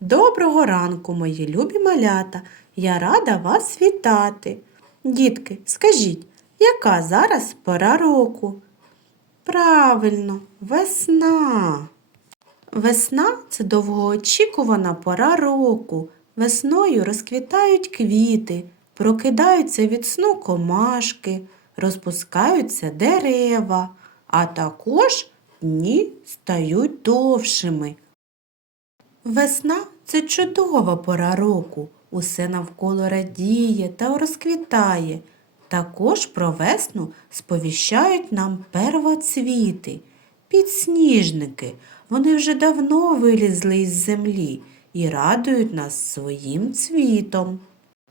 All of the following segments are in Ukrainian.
Доброго ранку, мої любі малята. Я рада вас вітати. Дітки, скажіть, яка зараз пора року? Правильно, весна. Весна це довгоочікувана пора року. Весною розквітають квіти, прокидаються від сну комашки, розпускаються дерева, а також дні стають довшими. Весна це чудова пора року. Усе навколо радіє та розквітає. Також про весну сповіщають нам первоцвіти, підсніжники. Вони вже давно вилізли із землі і радують нас своїм цвітом.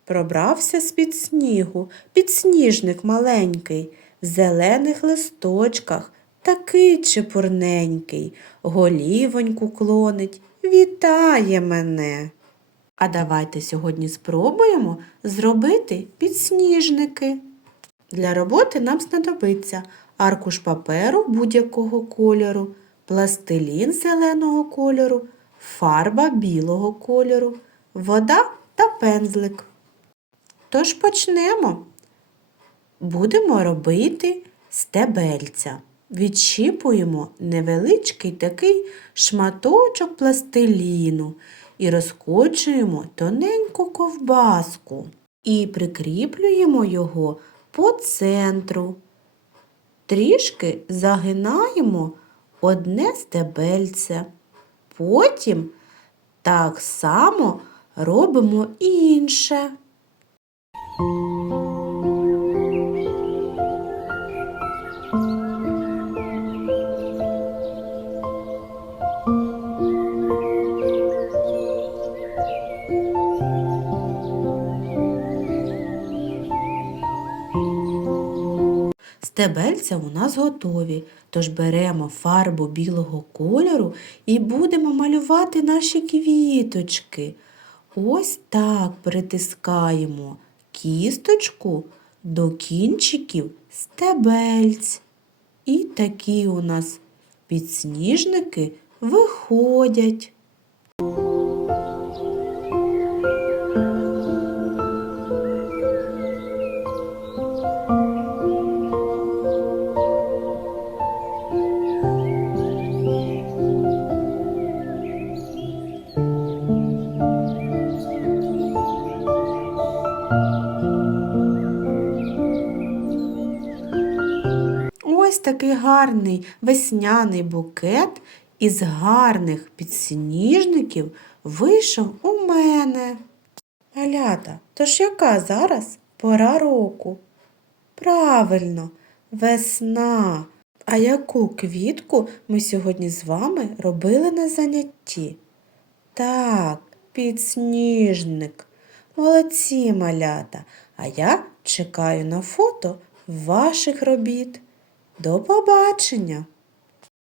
Пробрався з-під снігу, підсніжник маленький, в зелених листочках, такий чепурненький, голівоньку клонить, вітає мене. А давайте сьогодні спробуємо зробити підсніжники. Для роботи нам знадобиться аркуш паперу будь-якого кольору, пластилін зеленого кольору, фарба білого кольору, вода та пензлик. Тож почнемо. Будемо робити стебельця. Відщіпуємо невеличкий такий шматочок пластиліну і розкочуємо тоненьку ковбаску і прикріплюємо його по центру. Трішки загинаємо одне стебельце. Потім так само робимо інше. Стебельця у нас готові, тож беремо фарбу білого кольору і будемо малювати наші квіточки. Ось так притискаємо кісточку до кінчиків стебельць. І такі у нас підсніжники виходять. Ось такий гарний весняний букет із гарних підсніжників вийшов у мене. Малята, тож яка зараз пора року? Правильно, весна. А яку квітку ми сьогодні з вами робили на занятті? Так, підсніжник. Молодці малята. А я чекаю на фото ваших робіт. До побачення!